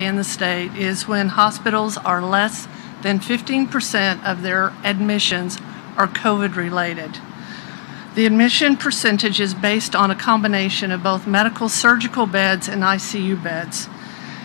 in the state is when hospitals are less than 15% of their admissions are COVID related. The admission percentage is based on a combination of both medical surgical beds and ICU beds.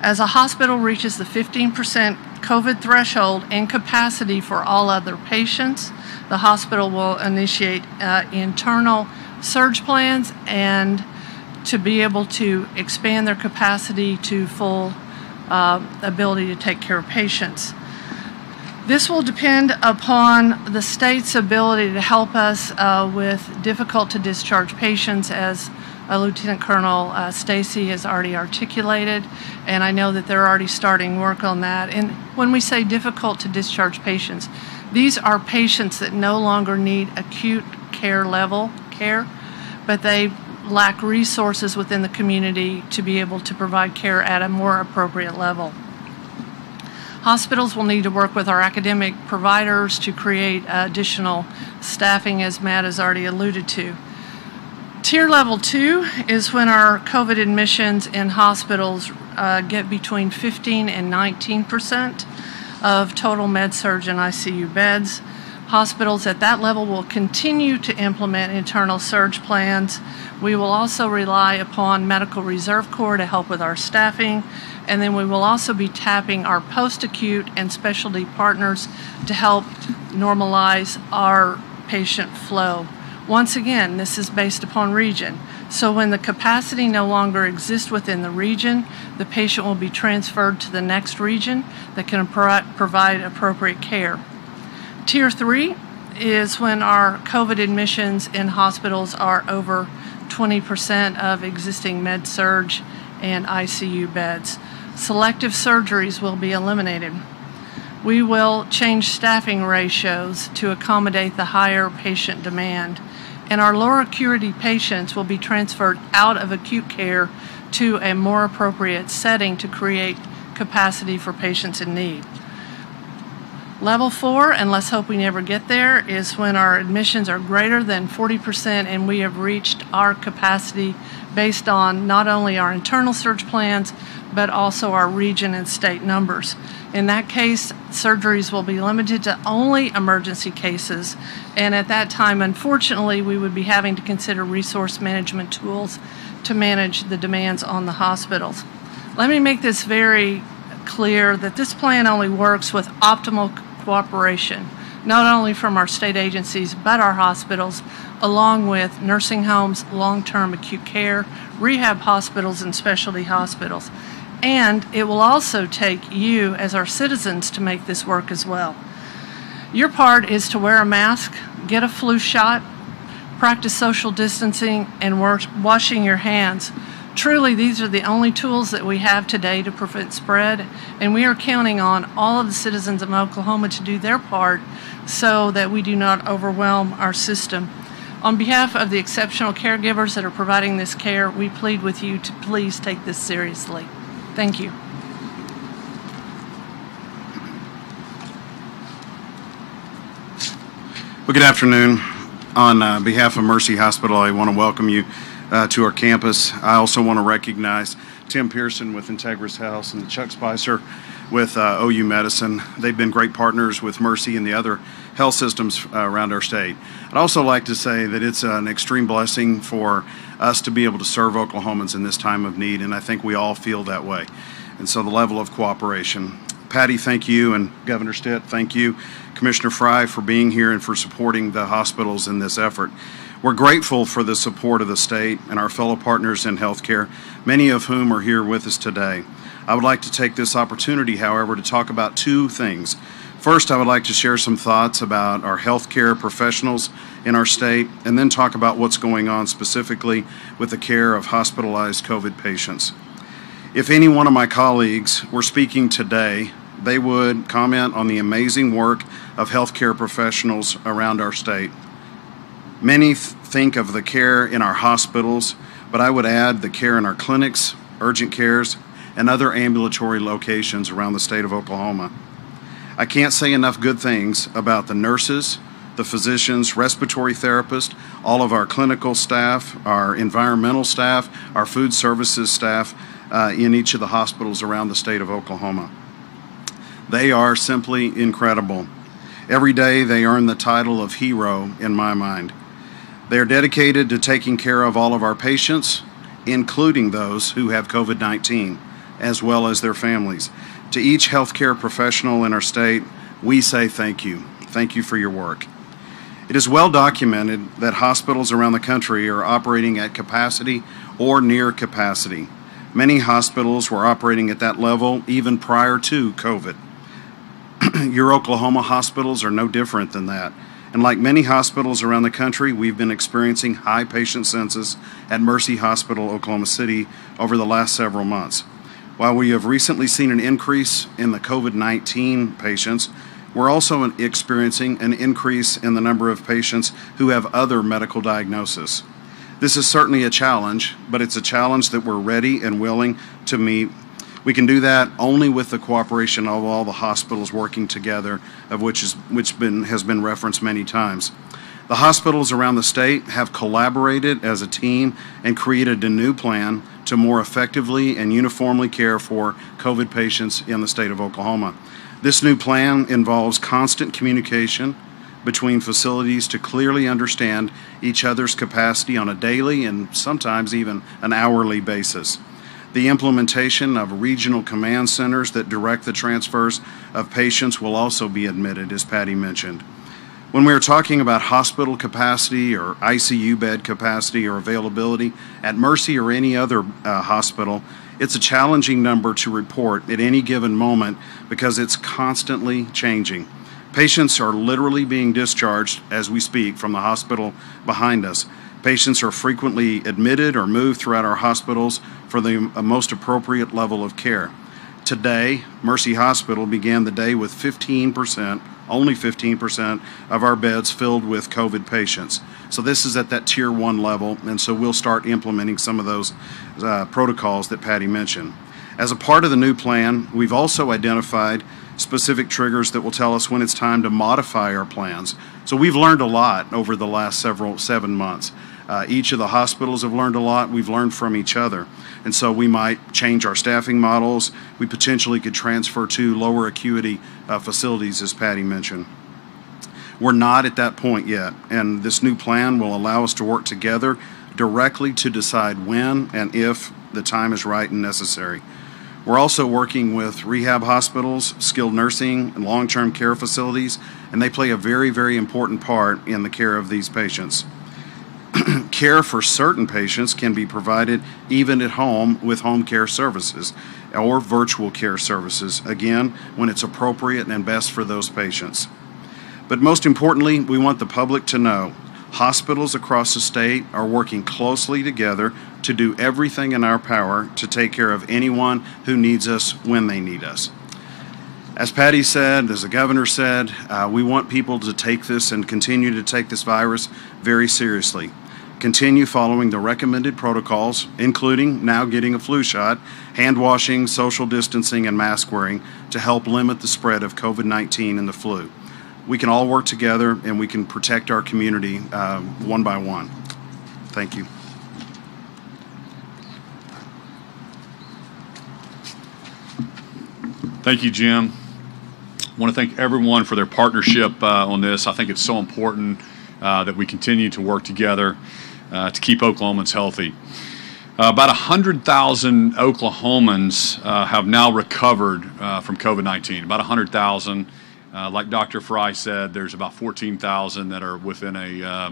As a hospital reaches the 15% COVID threshold and capacity for all other patients, the hospital will initiate internal surge plans and to be able to expand their capacity to full ability to take care of patients. This will depend upon the state's ability to help us with difficult to discharge patients, as Lieutenant Colonel Stacy has already articulated, and I know that they're already starting work on that. And when we say difficult to discharge patients, these are patients that no longer need acute care level care, but they lack resources within the community to be able to provide care at a more appropriate level. Hospitals will need to work with our academic providers to create additional staffing, as Matt has already alluded to. Tier level 2 is when our COVID admissions in hospitals get between 15 and 19% of total med-surg and ICU beds. Hospitals at that level will continue to implement internal surge plans. We will also rely upon Medical Reserve Corps to help with our staffing, and then we will also be tapping our post-acute and specialty partners to help normalize our patient flow. Once again, this is based upon region. So when the capacity no longer exists within the region, the patient will be transferred to the next region that can provide appropriate care. Tier 3 is when our COVID admissions in hospitals are over 20% of existing med-surg and ICU beds. Selective surgeries will be eliminated. We will change staffing ratios to accommodate the higher patient demand, and our lower acuity patients will be transferred out of acute care to a more appropriate setting to create capacity for patients in need. Level 4, and let's hope we never get there, is when our admissions are greater than 40% and we have reached our capacity based on not only our internal surge plans, but also our region and state numbers. In that case, surgeries will be limited to only emergency cases, and at that time, unfortunately, we would be having to consider resource management tools to manage the demands on the hospitals. Let me make this very clear that this plan only works with optimal cooperation, not only from our state agencies, but our hospitals, along with nursing homes, long-term acute care, rehab hospitals, and specialty hospitals. And it will also take you as our citizens to make this work as well. Your part is to wear a mask, get a flu shot, practice social distancing, and washing your hands. Truly, these are the only tools that we have today to prevent spread, and we are counting on all of the citizens of Oklahoma to do their part so that we do not overwhelm our system. On behalf of the exceptional caregivers that are providing this care, we plead with you to please take this seriously. Thank you. Well, good afternoon. On behalf of Mercy Hospital, I want to welcome you to our campus. I also want to recognize Tim Pearson with Integris Health and Chuck Spicer with OU Medicine. They've been great partners with Mercy and the other health systems around our state. I'd also like to say that it's an extreme blessing for us to be able to serve Oklahomans in this time of need, and I think we all feel that way. And so the level of cooperation. Patty, thank you, and Governor Stitt, thank you. Commissioner Fry, for being here and for supporting the hospitals in this effort. We're grateful for the support of the state and our fellow partners in healthcare, many of whom are here with us today. I would like to take this opportunity, however, to talk about two things. First, I would like to share some thoughts about our healthcare professionals in our state, and then talk about what's going on specifically with the care of hospitalized COVID patients. If any one of my colleagues were speaking today, they would comment on the amazing work of healthcare professionals around our state. Many think of the care in our hospitals, but I would add the care in our clinics, urgent cares, and other ambulatory locations around the state of Oklahoma. I can't say enough good things about the nurses, the physicians, respiratory therapists, all of our clinical staff, our environmental staff, our food services staff, in each of the hospitals around the state of Oklahoma. They are simply incredible. Every day they earn the title of hero in my mind. They are dedicated to taking care of all of our patients, including those who have COVID-19, as well as their families. To each healthcare professional in our state, we say thank you. Thank you for your work. It is well documented that hospitals around the country are operating at capacity or near capacity. Many hospitals were operating at that level even prior to COVID. Your Oklahoma hospitals are no different than that. And like many hospitals around the country, we've been experiencing high patient census at Mercy Hospital, Oklahoma City, over the last several months. While we have recently seen an increase in the COVID-19 patients, we're also experiencing an increase in the number of patients who have other medical diagnoses. This is certainly a challenge, but it's a challenge that we're ready and willing to meet. We can do that only with the cooperation of all the hospitals working together, of which has been referenced many times. The hospitals around the state have collaborated as a team and created a new plan to more effectively and uniformly care for COVID patients in the state of Oklahoma. This new plan involves constant communication between facilities to clearly understand each other's capacity on a daily and sometimes even an hourly basis. The implementation of regional command centers that direct the transfers of patients will also be admitted, as Patty mentioned. When we are talking about hospital capacity or ICU bed capacity or availability at Mercy or any other hospital, it's a challenging number to report at any given moment because it's constantly changing. Patients are literally being discharged as we speak from the hospital behind us. Patients are frequently admitted or moved throughout our hospitals for the most appropriate level of care. Today, Mercy Hospital began the day with only 15% of our beds filled with COVID patients. So this is at that tier 1 level, and so we'll start implementing some of those protocols that Patty mentioned. As a part of the new plan, we've also identified specific triggers that will tell us when it's time to modify our plans. So we've learned a lot over the last 7 months. Each of the hospitals have learned a lot. We've learned from each other. And so we might change our staffing models. We potentially could transfer to lower acuity facilities, as Patty mentioned. We're not at that point yet, and this new plan will allow us to work together directly to decide when and if the time is right and necessary. We're also working with rehab hospitals, skilled nursing, and long-term care facilities, and they play a very, very important part in the care of these patients. Care for certain patients can be provided even at home with home care services or virtual care services, again, when it's appropriate and best for those patients. But most importantly, we want the public to know hospitals across the state are working closely together to do everything in our power to take care of anyone who needs us when they need us. As Patty said, as the governor said, we want people to take this and continue to take this virus very seriously. Continue following the recommended protocols, including now getting a flu shot, hand washing, social distancing, and mask wearing to help limit the spread of COVID-19 and the flu. We can all work together and we can protect our community one by one. Thank you. Thank you, Jim. I want to thank everyone for their partnership on this. I think it's so important that we continue to work together to keep Oklahomans healthy. About 100,000 Oklahomans have now recovered from COVID-19. About 100,000. Like Dr. Fry said, there's about 14,000 that are within a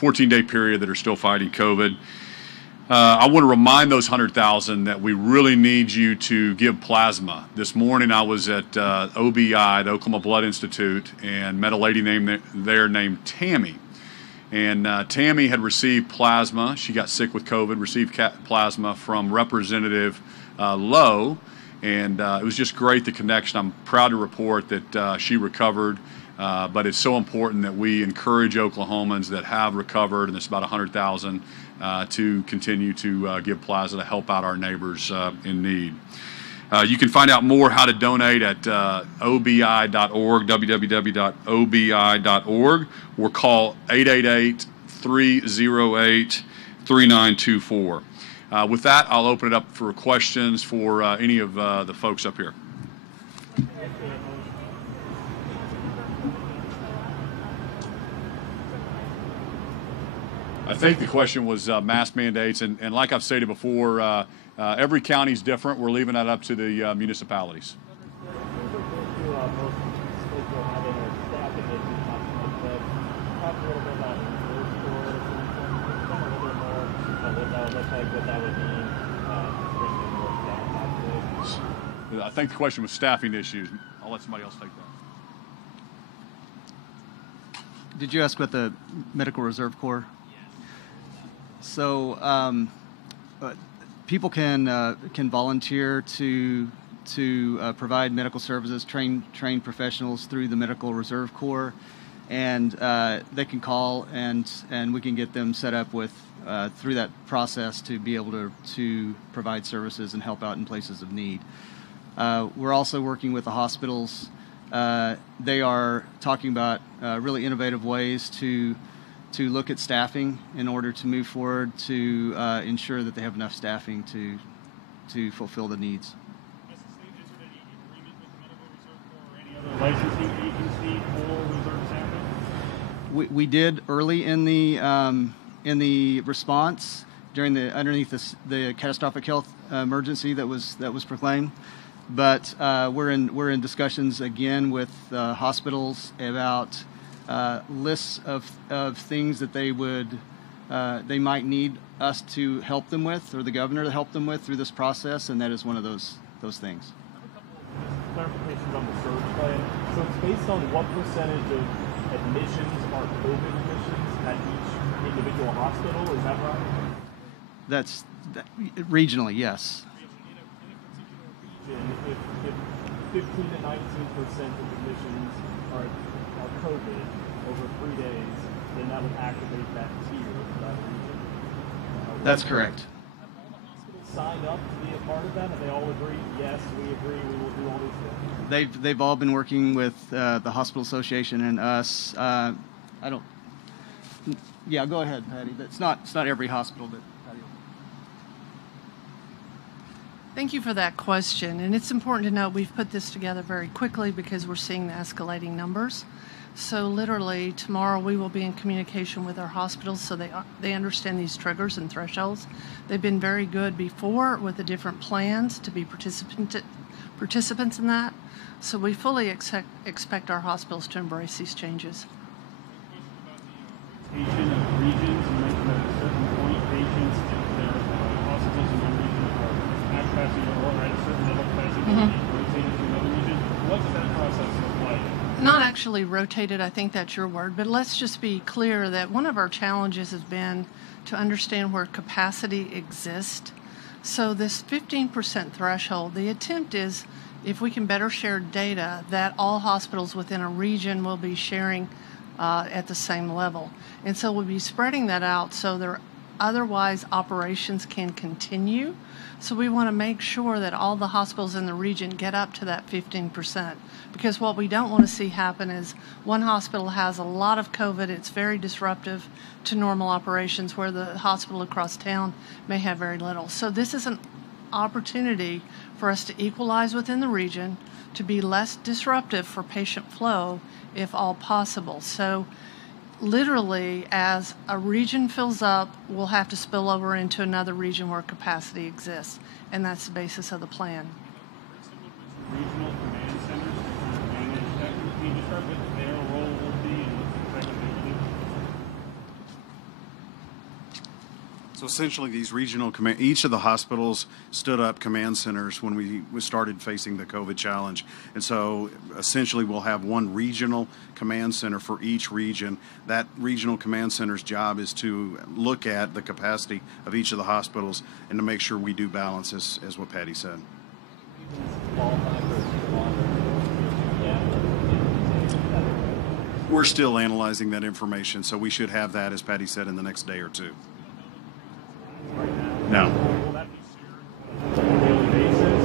14-day period that are still fighting COVID. I want to remind those 100,000 that we really need you to give plasma. This morning I was at OBI, the Oklahoma Blood Institute, and met a lady named Tammy. And Tammy had received plasma. She got sick with COVID, received plasma from Representative Lowe, and it was just great, the connection. I'm proud to report that she recovered, but it's so important that we encourage Oklahomans that have recovered, and it's about 100,000, to continue to give plasma to help out our neighbors in need. You can find out more how to donate at obi.org, www.obi.org, or call 888-308-3924. With that, I'll open it up for questions for any of the folks up here. I think the question was mask mandates, and like I've stated before, every county is different. We're leaving that up to the municipalities. I think the question was staffing issues. I'll let somebody else take that. Did you ask about the Medical Reserve Corps? So people can volunteer to provide medical services, train professionals through the Medical Reserve Corps, and they can call and we can get them set up with through that process to be able to provide services and help out in places of need. We're also working with the hospitals. They are talking about really innovative ways to look at staffing in order to move forward to ensure that they have enough staffing to fulfill the needs. Has the state entered any agreement with the Medical Reserve Corps or any other licensing agency for reserve staffing? We did early in the response during underneath the catastrophic health emergency that was proclaimed. But we're in discussions again with hospitals about lists of things that they might need us to help them with, or the governor to help them with through this process, and that is one of those things. I have a couple of clarifications on the surge plan. So it's based on what percentage of admissions are COVID admissions at each individual hospital, is that right? That's regionally, yes. If 15 to 19% of admissions are COVID over 3 days, then that would activate that tier for that region. That's correct. Have all the hospitals signed up to be a part of that? Have they all agreed, yes, we agree, we will do all these things? They've all been working with the Hospital Association and us. Yeah, go ahead, Patty. It's not every hospital, but Patty. Thank you for that question. And it's important to note we've put this together very quickly because we're seeing the escalating numbers. So literally tomorrow we will be in communication with our hospitals so they understand these triggers and thresholds. They've been very good before with the different plans to be participants in that. So we fully expect our hospitals to embrace these changes. Rotation of regions, you mentioned at a certain point, patients, if their hospitals in one region are at capacity or at a certain level of capacity, rotated to another region. What does that process look like? Not actually rotated, I think that's your word, but let's just be clear that one of our challenges has been to understand where capacity exists. So this 15% threshold, the attempt is if we can better share data that all hospitals within a region will be sharing at the same level. And so we'll be spreading that out so their otherwise operations can continue. So we want to make sure that all the hospitals in the region get up to that 15%. Because what we don't want to see happen is one hospital has a lot of COVID, it's very disruptive to normal operations, where the hospital across town may have very little. So this is an opportunity for us to equalize within the region, to be less disruptive for patient flow if all possible. So literally, as a region fills up, we'll have to spill over into another region where capacity exists, and that's the basis of the plan. Regional command centers to manage that. Can you describe what their role will be and what exactly they will do? So essentially, these regional command, each of the hospitals stood up command centers when we started facing the COVID challenge. And so essentially we'll have one regional command center for each region. That regional command center's job is to look at the capacity of each of the hospitals and to make sure we do balance, as what Patty said. We're still analyzing that information, so we should have that, as Patty said, in the next day or two. No. Will that be shared on a daily basis?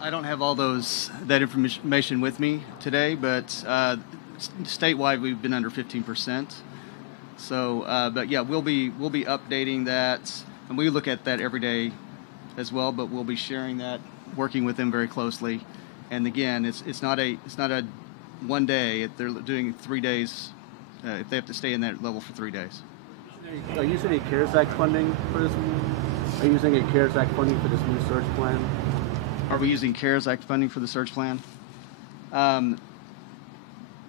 I don't have all that information with me today, but statewide we've been under 15%. So, but yeah, we'll be updating that, and we look at that every day as well. But we'll be sharing that, working with them very closely. And again, it's not a one day. They're doing 3 days. If they have to stay in that level for 3 days. Are you using any CARES Act funding for this? Are you using any CARES Act funding for this new surge plan? Are we using CARES Act funding for the surge plan?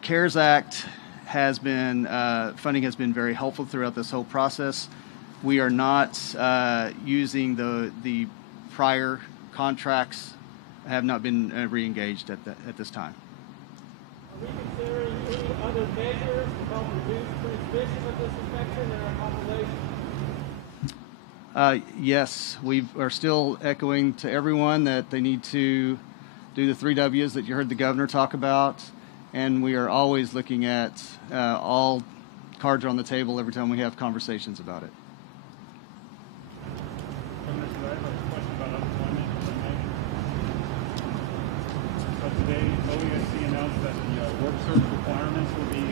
CARES Act has been funding has been very helpful throughout this whole process. We are not using the prior contracts. Have not been re-engaged at this time. Are we considering any other measures to help reduce transmission of this infection in our population? Yes, we are still echoing to everyone that they need to do the 3 W's that you heard the governor talk about, and we are always looking at all cards are on the table every time we have conversations about it. Commissioner, I have a question about unemployment. So today, OESC announced that the work search requirements will be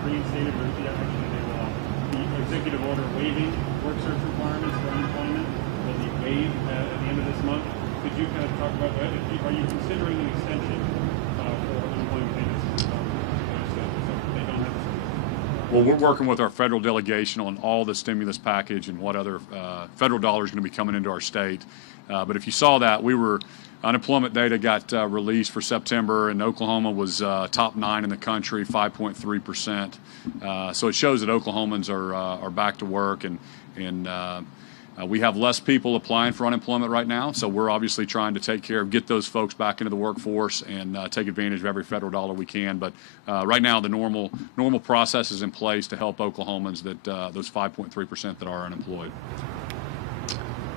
reinstated, or actually they will, the executive order waiving work search requirements for unemployment will be waived at the end of this month. Could you kind of talk about that? Are you considering an extension for unemployment payments? So they don't have to. Well, we're working with our federal delegation on all the stimulus package and what other federal dollars are going to be coming into our state. But if you saw that, unemployment data got released for September, and Oklahoma was top 9 in the country, 5.3%. So it shows that Oklahomans are back to work, and we have less people applying for unemployment right now. So we're obviously trying to get those folks back into the workforce and take advantage of every federal dollar we can. But right now, the normal process is in place to help Oklahomans those 5.3% that are unemployed.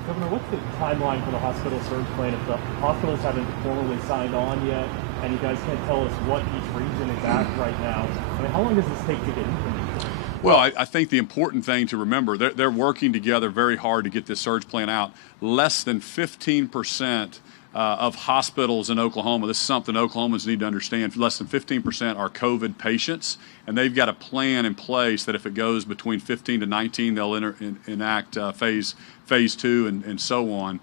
Governor, what's the timeline for the hospital surge plan if the hospitals haven't formally signed on yet, and you guys can't tell us what each region is at right now? I mean, how long does this take to get implemented? Well, I think the important thing to remember, they're working together very hard to get this surge plan out. Less than 15% of hospitals in Oklahoma, this is something Oklahomans need to understand, less than 15% are COVID patients, and they've got a plan in place that if it goes between 15 to 19, they'll enact phase 2 and so on.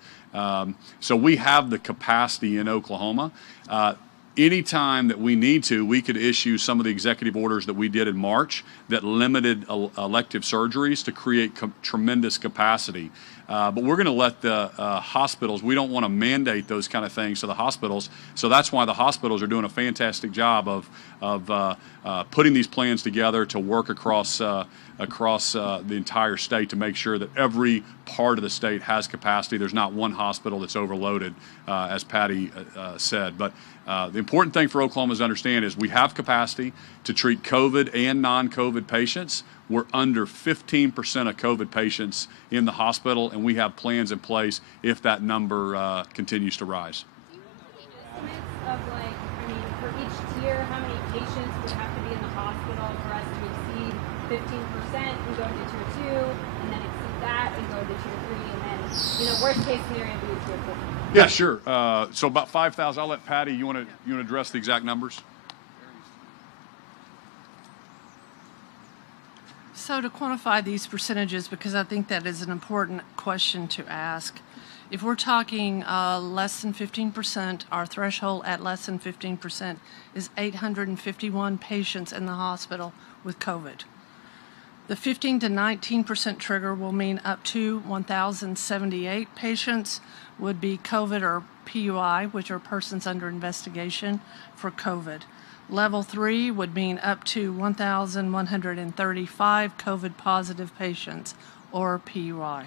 So we have the capacity in Oklahoma. Anytime that we need to, we could issue some of the executive orders that we did in March that limited elective surgeries to create tremendous capacity. But we're going to let the hospitals, we don't want to mandate those kind of things to the hospitals. So that's why the hospitals are doing a fantastic job of putting these plans together to work across the entire state to make sure that every part of the state has capacity. There's not one hospital that's overloaded, as Patty said. But the important thing for Oklahomans to understand is we have capacity to treat COVID and non-COVID patients. We're under 15% of COVID patients in the hospital, and we have plans in place if that number continues to rise. Do you have any estimates of, for each tier, how many patients would have to be in the hospital for us to exceed 15% and go into tier 2, and then exceed that and go into tier 3, and then, worst case scenario be tier 4? Yeah, sure. So about 5,000. I'll let Patty. You want to address the exact numbers? So to quantify these percentages, because I think that is an important question to ask, if we're talking less than 15%, our threshold at less than 15% is 851 patients in the hospital with COVID. The 15 to 19% trigger will mean up to 1,078 patients would be COVID or PUI, which are persons under investigation for COVID. Level 3 would mean up to 1,135 COVID positive patients or PUI.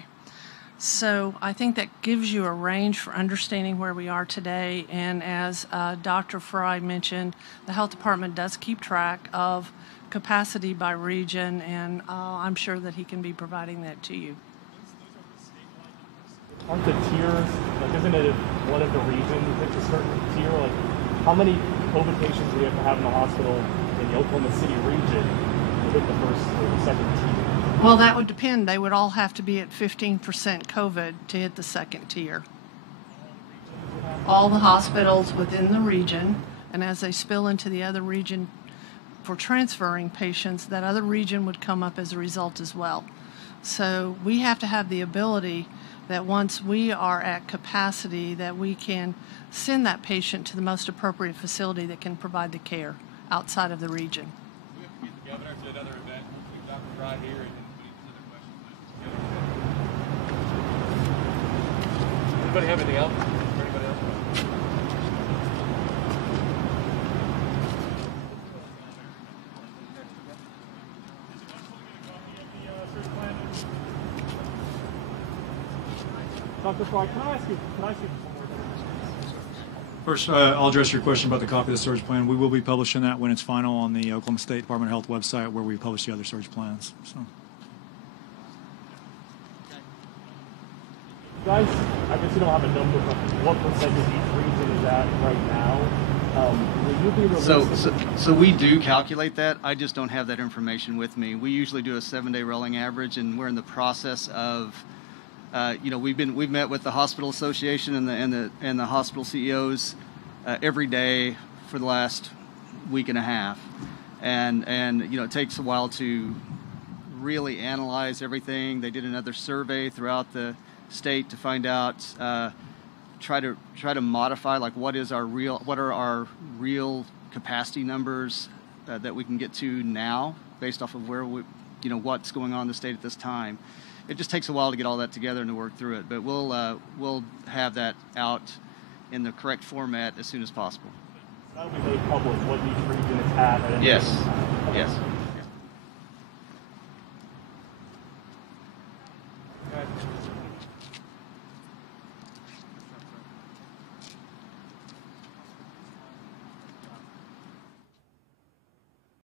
So I think that gives you a range for understanding where we are today. And as Dr. Fry mentioned, the health department does keep track of capacity by region, and I'm sure that he can be providing that to you. Aren't the tiers, isn't it if one of the regions hits a certain tier, how many COVID patients do we have to have in the hospital in the Oklahoma City region to hit the first or the second tier? Well, that would depend. They would all have to be at 15% COVID to hit the second tier. All the hospitals within the region, and as they spill into the other region, for transferring patients, that other region would come up as a result as well. So we have to have the ability that once we are at capacity, that we can send that patient to the most appropriate facility that can provide the care outside of the region. We have to get the governor to another event. We've got to right here and then other questions. Anybody have anything else? Anybody else? Dr. Fry, can I ask you one more? First, I'll address your question about the copy of the surge plan. We will be publishing that when it's final on the Oklahoma State Department of Health website, where we publish the other surge plans. So. Guys, I guess you don't have a number, but what percentage each region is at right now? Will you be releasing? So we do calculate that. I just don't have that information with me. We usually do a 7-day rolling average, and we're in the process of, we've met with the hospital association and the hospital CEOs every day for the last week and a half, and it takes a while to really analyze everything. They did another survey throughout the state to find out, try to modify, like, what are our real capacity numbers that we can get to now based off of where what's going on in the state at this time. It just takes a while to get all that together and to work through it, but we'll have that out in the correct format as soon as possible. That'll be made public what each region is at any Yes. given time. Yes.